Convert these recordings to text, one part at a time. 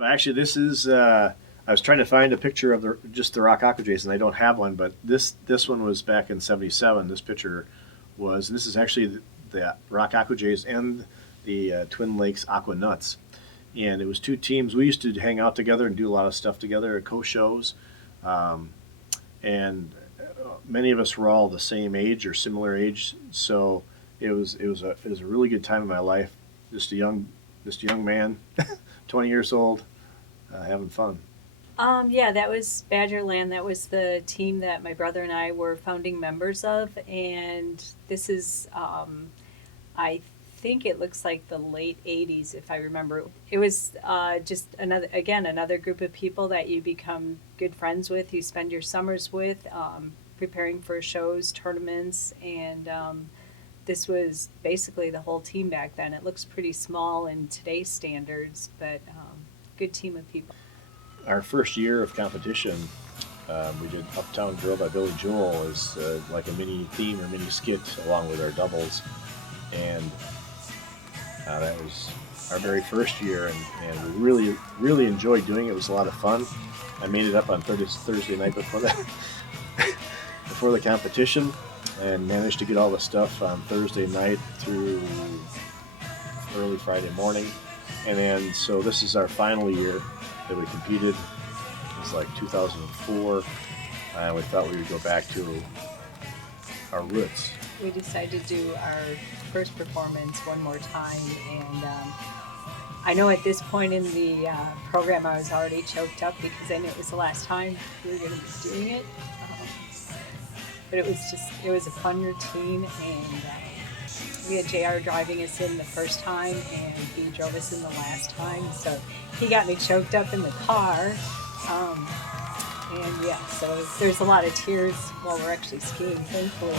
Well, actually, this is. I was trying to find a picture of just the Rock Aqua Jays, and I don't have one. But this one was back in '77. This picture was. This is actually the Rock Aqua Jays and the Twin Lakes Aqua Nuts, and it was two teams. We used to hang out together and do a lot of stuff together at co-shows, and many of us were all the same age or similar age. So it was a really good time in my life. Just a young man, 20 years old, having fun. Yeah, that was Badgerland. That was the team that my brother and I were founding members of, and this is, I think it looks like the late '80s, if I remember. It was just another group of people that you become good friends with. You spend your summers with, preparing for shows, tournaments, and this was basically the whole team back then. It looks pretty small in today's standards, but good team of people. Our first year of competition, we did Uptown Girl by Billy Joel as like a mini theme or mini skit along with our doubles, and that was our very first year, and we really enjoyed doing it. It was a lot of fun. I made it up on Thursday night before before the competition, and managed to get all the stuff on Thursday night through early Friday morning, and then so this is our final year that we competed. It was like 2004, and we thought we would go back to our roots. We decided to do our first performance one more time, and I know at this point in the program I was already choked up because I knew it was the last time we were going to be doing it. But it was a fun routine, and we had JR driving us in the first time, and he drove us in the last time, so he got me choked up in the car. And yeah, so there's a lot of tears while we're actually skiing, thankfully.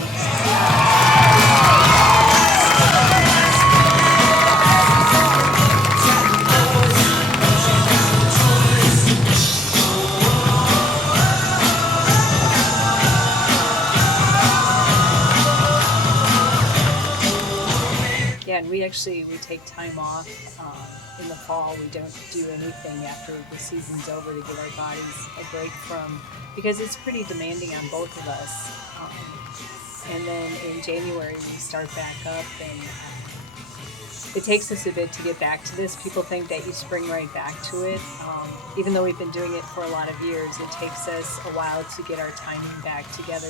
Yeah, and we take time off in the fall. We don't do anything after the season's over to give our bodies a break because it's pretty demanding on both of us. And then in January we start back up, and it takes us a bit to get back to this. People think that you spring right back to it. Even though we've been doing it for a lot of years, it takes us a while to get our timing back together,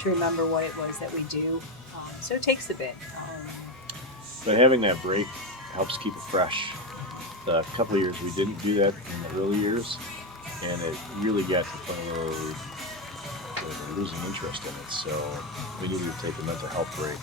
to remember what it was that we do. So it takes a bit. But having that break helps keep it fresh. The couple of years we didn't do that in the early years, and it really got to the point where we were losing interest in it. So we needed to take a mental health break.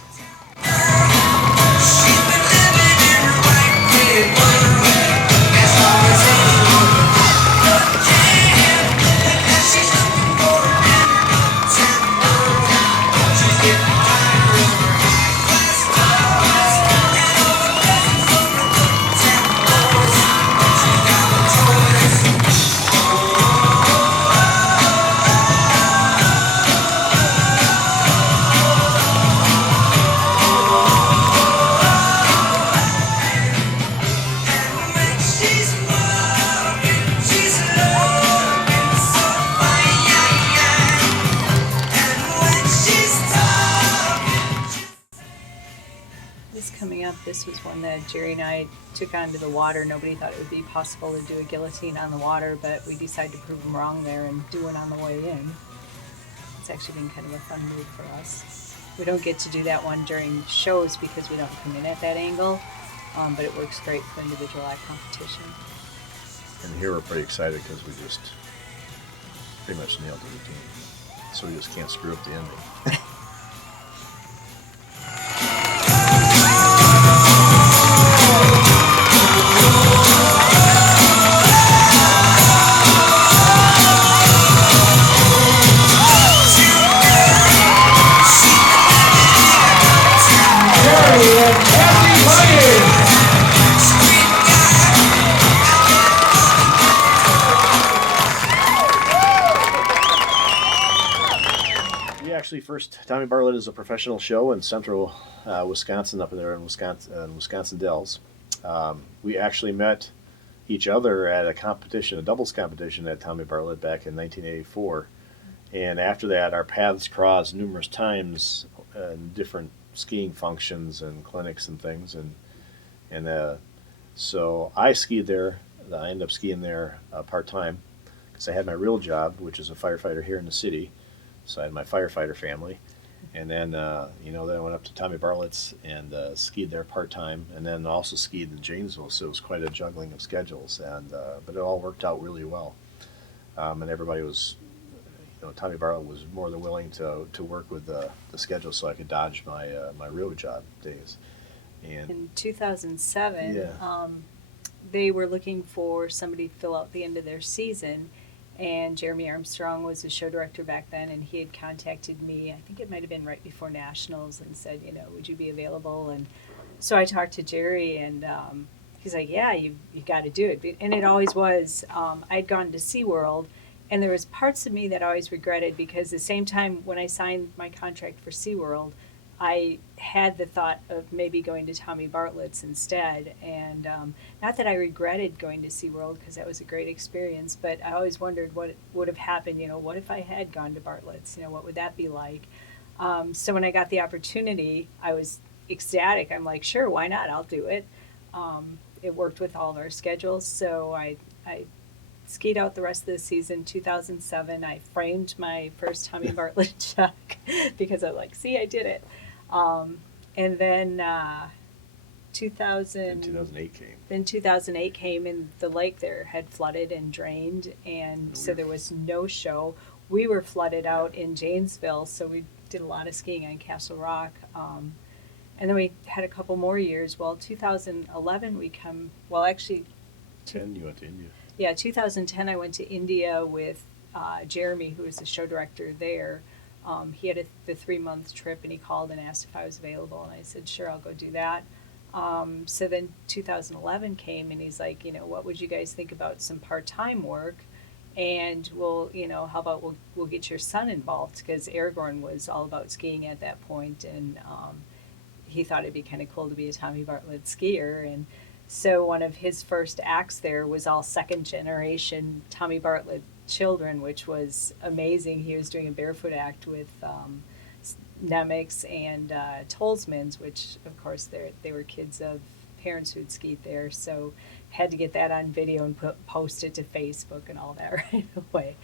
This was one that Jerry and I took onto the water. Nobody thought it would be possible to do a guillotine on the water, but we decided to prove them wrong there and do one on the way in. It's actually been kind of a fun move for us. We don't get to do that one during shows because we don't come in at that angle, but it works great for individual act competition. And here we're pretty excited because we just pretty much nailed the routine. So we just can't screw up the ending. First, Tommy Bartlett is a professional show in central Wisconsin, up there in Wisconsin Dells. We actually met each other at a competition, a doubles competition at Tommy Bartlett back in 1984. And after that, our paths crossed numerous times in different skiing functions and clinics and things. And so I skied there. I ended up skiing there part-time because I had my real job, which is a firefighter here in the city. So I had my firefighter family. And then, then I went up to Tommy Bartlett's and skied there part-time, and then also skied in Janesville. So it was quite a juggling of schedules, but it all worked out really well. And everybody was, Tommy Bartlett was more than willing to work with the schedule so I could dodge my real job days. And in 2007, yeah. They were looking for somebody to fill out the end of their season, and Jeremy Armstrong was the show director back then, and he had contacted me, I think it might have been right before Nationals, and said, would you be available? And so I talked to Jerry, and he's like, yeah, you got to do it. And it always was. I'd gone to SeaWorld, and there was parts of me that I always regretted, because the same time when I signed my contract for SeaWorld, I had the thought of maybe going to Tommy Bartlett's instead. And not that I regretted going to SeaWorld, because that was a great experience, but I always wondered what would have happened. What if I had gone to Bartlett's? What would that be like? So when I got the opportunity, I was ecstatic. I'm like, sure, why not? I'll do it. It worked with all of our schedules. So I skied out the rest of the season. 2007, I framed my first Tommy Bartlett check because I'm like, see, I did it. And then 2008 came. Then 2008 came, and the lake there had flooded and drained, and so there was no show. We were flooded out in Janesville, so we did a lot of skiing on Castle Rock. And then we had a couple more years. Well, 2011 actually 10, you went to India. Yeah, 2010 I went to India with Jeremy, who was the show director there. He had the 3-month trip, and he called and asked if I was available, and I said, sure, I'll go do that. So then 2011 came, and he's like, what would you guys think about some part-time work? And how about we'll get your son involved, because Aragorn was all about skiing at that point, and he thought it'd be kind of cool to be a Tommy Bartlett skier. And so one of his first acts there was all second-generation Tommy Bartlett children, which was amazing. He was doing a barefoot act with Nemecks and Tolsmans, which, of course, they were kids of parents who'd skied there. So had to get that on video and post it to Facebook and all that right away.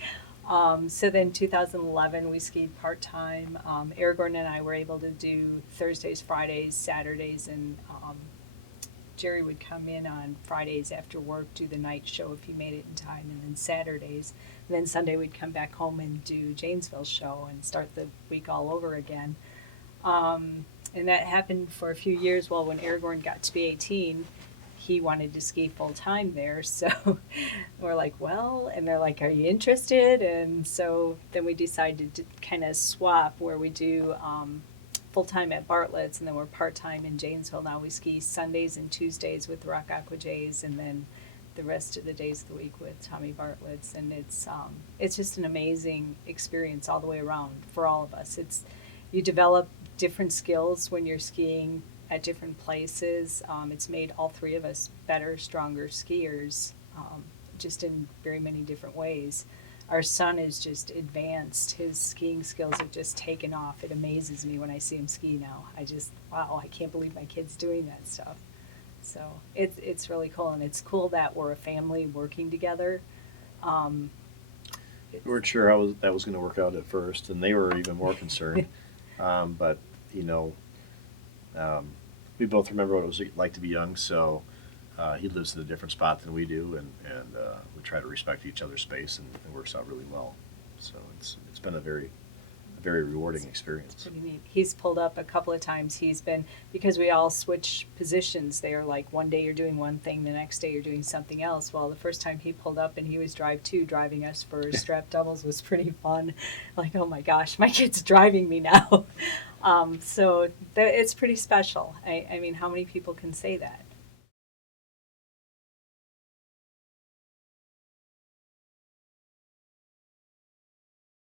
So then 2011, we skied part-time. Aragorn and I were able to do Thursdays, Fridays, Saturdays, and Jerry would come in on Fridays after work, do the night show if he made it in time, and then Saturdays. And then Sunday we'd come back home and do Janesville show and start the week all over again. And that happened for a few years. Well, when Aragorn got to be 18, he wanted to ski full-time there. So we're like, well, and they're like, are you interested? And so then we decided to kind of swap, where we do full-time at Bartlett's, and then we're part-time in Janesville. Now we ski Sundays and Tuesdays with the Rock Aqua Jays, and then the rest of the days of the week with Tommy Bartlett's. And it's just an amazing experience all the way around for all of us. You develop different skills when you're skiing at different places. It's made all three of us better, stronger skiers, just in very many different ways. Our son is just advanced. His skiing skills have just taken off. It amazes me when I see him ski now. Wow, I can't believe my kid's doing that stuff. So it's really cool, and it's cool that we're a family working together. We weren't sure how that was going to work out at first, and they were even more concerned. But we both remember what it was like to be young, so he lives in a different spot than we do, and we try to respect each other's space, and it works out really well. So it's been a very rewarding experience. It's pretty neat. He's pulled up a couple of times. Because we all switch positions, they are like, one day you're doing one thing, the next day you're doing something else. Well, the first time he pulled up and he was driving us for strap doubles was pretty fun. Like, oh my gosh, my kid's driving me now. So it's pretty special. I mean, how many people can say that?